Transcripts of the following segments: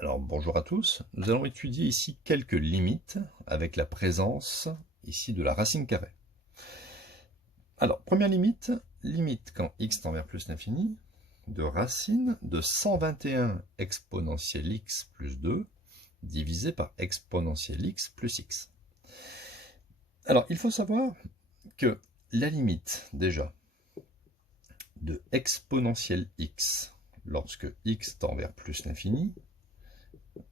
Alors bonjour à tous, nous allons étudier ici quelques limites avec la présence ici de la racine carrée. Alors première limite, limite quand x tend vers plus l'infini de racine de 121 exponentielle x plus 2 divisé par exponentielle x plus x. Alors il faut savoir que la limite déjà de exponentielle x lorsque x tend vers plus l'infini,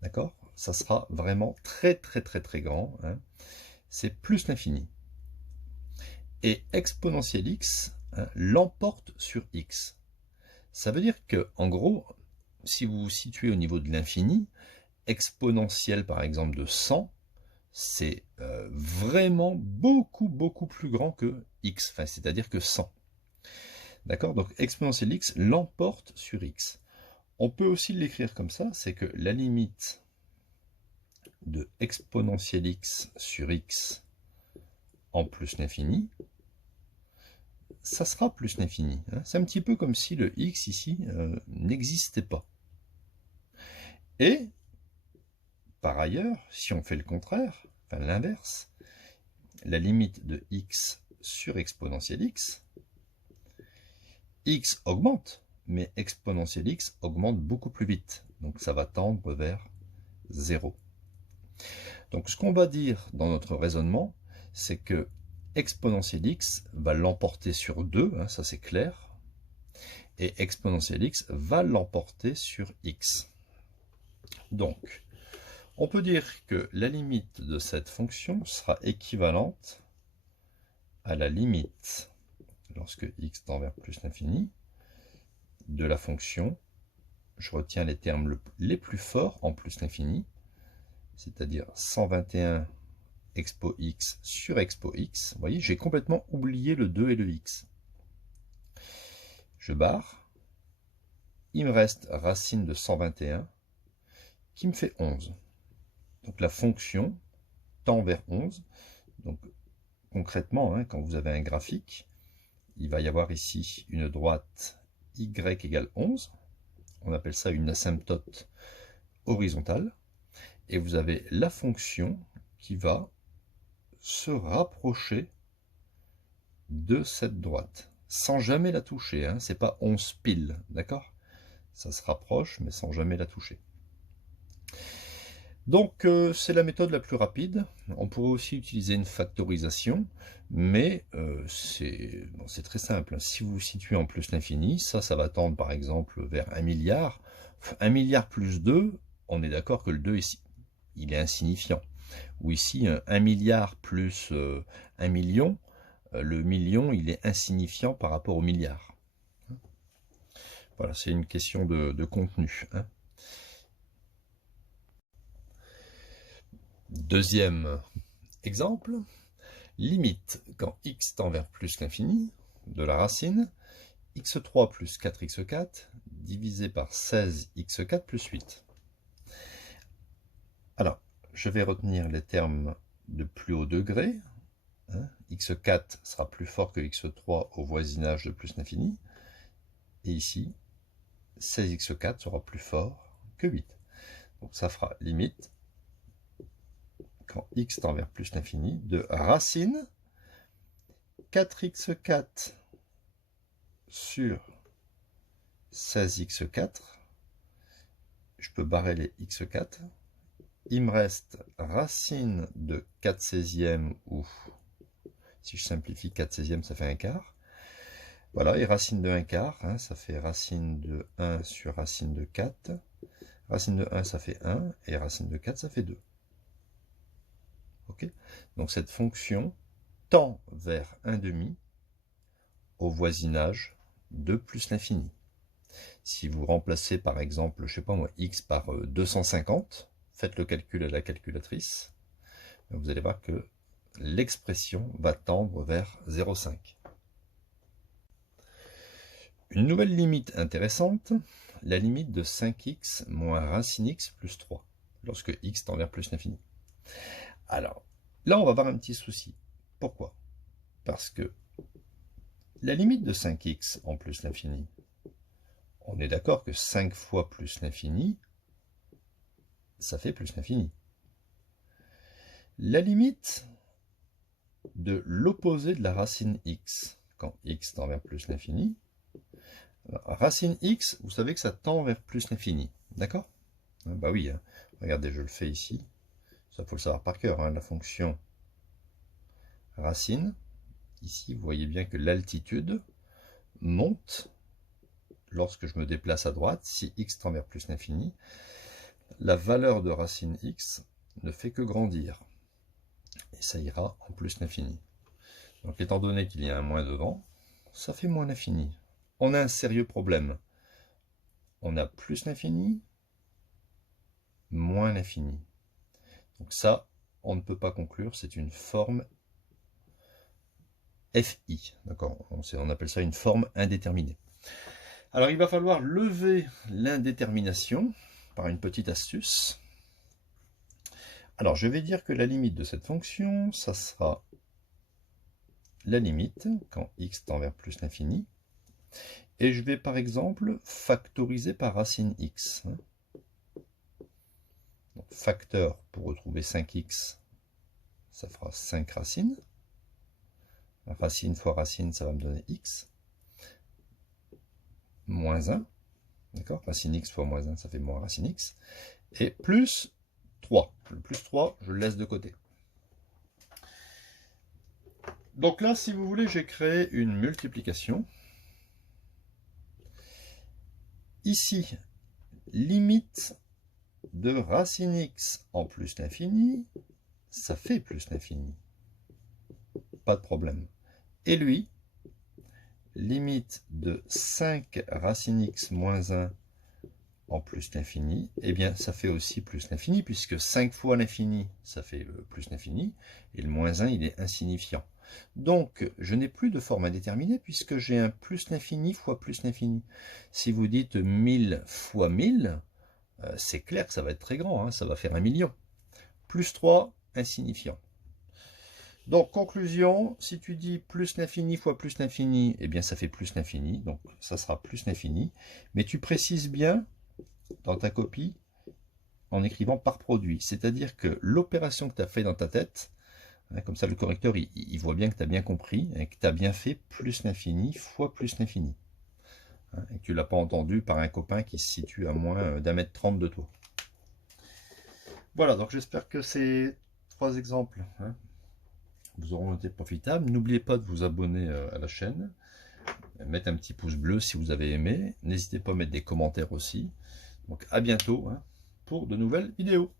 d'accord, ça sera vraiment très grand, hein. C'est plus l'infini. Et exponentielle x, hein, l'emporte sur x. Ça veut dire que, en gros, si vous vous situez au niveau de l'infini, exponentielle par exemple de 100, c'est vraiment beaucoup plus grand que x, enfin, c'est-à-dire que 100. D'accord? Donc exponentielle x l'emporte sur x. On peut aussi l'écrire comme ça, c'est que la limite de exponentielle x sur x en plus l'infini, ça sera plus l'infini. C'est un petit peu comme si le x ici n'existait pas. Et, par ailleurs, si on fait le contraire, enfin l'inverse, la limite de x sur exponentielle x augmente, mais exponentielle x augmente beaucoup plus vite. Donc ça va tendre vers 0. Donc ce qu'on va dire dans notre raisonnement, c'est que exponentielle x va l'emporter sur 2, hein, ça c'est clair, et exponentielle x va l'emporter sur x. Donc, on peut dire que la limite de cette fonction sera équivalente à la limite, lorsque x tend vers plus l'infini, de la fonction, je retiens les termes les plus forts en plus l'infini, c'est-à-dire 121 expo x sur expo x. Vous voyez, j'ai complètement oublié le 2 et le x. Je barre. Il me reste racine de 121 qui me fait 11. Donc la fonction tend vers 11. Donc concrètement, hein, quand vous avez un graphique, il va y avoir ici une droite y égale 11. On appelle ça une asymptote horizontale. Et vous avez la fonction qui va se rapprocher de cette droite, sans jamais la toucher. Hein. C'est pas 11 pile, d'accord? Ça se rapproche, mais sans jamais la toucher. Donc c'est la méthode la plus rapide. On pourrait aussi utiliser une factorisation, mais c'est très simple. Si vous vous situez en plus l'infini, ça va tendre par exemple vers 1 milliard. 1 milliard plus 2, on est d'accord que le 2 ici, il est insignifiant. Ou ici, 1 milliard plus 1 million, le million, il est insignifiant par rapport au milliard. Voilà, c'est une question de contenu. Hein. Deuxième exemple, limite quand x tend vers plus l'infini de la racine x3 plus 4x4 divisé par 16x4 plus 8. Alors, je vais retenir les termes de plus haut degré. Hein. x4 sera plus fort que x3 au voisinage de plus l'infini. Et ici, 16x4 sera plus fort que 8. Donc ça fera limite quand x tend vers plus l'infini de racine 4x4 sur 16x4. Je peux barrer les x4. Il me reste racine de 4 16e, ou si je simplifie 4 16e, ça fait un quart. Voilà, et racine de 1 quart, hein, ça fait racine de 1 sur racine de 4. Racine de 1, ça fait 1, et racine de 4, ça fait 2. Okay. Donc cette fonction tend vers 1/2 au voisinage de plus l'infini. Si vous remplacez par exemple, je sais pas moi, x par 250, faites le calcul à la calculatrice, vous allez voir que l'expression va tendre vers 0,5. Une nouvelle limite intéressante, la limite de 5x moins racine x plus 3, lorsque x tend vers plus l'infini. Alors, là on va avoir un petit souci. Pourquoi? Parce que la limite de 5x en plus l'infini, on est d'accord que 5 fois plus l'infini, ça fait plus l'infini. La limite de l'opposé de la racine x, quand x tend vers plus l'infini, racine x, vous savez que ça tend vers plus l'infini, d'accord? Bah oui, hein. Regardez, je le fais ici, ça faut le savoir par cœur, hein. La fonction racine, ici vous voyez bien que l'altitude monte lorsque je me déplace à droite. Si x tend vers plus l'infini, la valeur de racine x ne fait que grandir, et ça ira en plus l'infini. Donc étant donné qu'il y a un moins devant, ça fait moins l'infini. On a un sérieux problème. On a plus l'infini, moins l'infini. Donc ça, on ne peut pas conclure, c'est une forme FI. D'accord, on appelle ça une forme indéterminée. Alors il va falloir lever l'indétermination par une petite astuce. Alors je vais dire que la limite de cette fonction, ça sera la limite quand x tend vers plus l'infini. Et je vais par exemple factoriser par racine x. Donc, facteur pour retrouver 5x, ça fera 5 racines. Racine fois racine, ça va me donner x. Moins 1. D'accord? Racine x fois moins 1, ça fait moins racine x. Et plus 3. Le plus 3, je le laisse de côté. Donc là, si vous voulez, j'ai créé une multiplication. Ici, limite de racine x en plus l'infini, ça fait plus l'infini. Pas de problème. Et lui, limite de 5 racine x moins 1 en plus l'infini, eh bien ça fait aussi plus l'infini, puisque 5 fois l'infini, ça fait plus l'infini, et le moins 1, il est insignifiant. Donc, je n'ai plus de forme indéterminée, puisque j'ai un plus l'infini fois plus l'infini. Si vous dites 1000 fois 1000, c'est clair que ça va être très grand, hein, ça va faire 1 million. Plus 3, insignifiant. Donc, conclusion, si tu dis plus l'infini fois plus l'infini, eh bien ça fait plus l'infini, donc ça sera plus l'infini. Mais tu précises bien dans ta copie en écrivant par produit, c'est-à-dire que l'opération que tu as fait dans ta tête, hein, comme ça le correcteur il voit bien que tu as bien compris, et que tu as bien fait plus l'infini fois plus l'infini. Hein, et que tu ne l'as pas entendu par un copain qui se situe à moins d'1,30 m de toi. Voilà, donc j'espère que ces 3 exemples vous auront été profitables. N'oubliez pas de vous abonner à la chaîne, mettre un petit pouce bleu si vous avez aimé. N'hésitez pas à mettre des commentaires aussi. Donc à bientôt pour de nouvelles vidéos.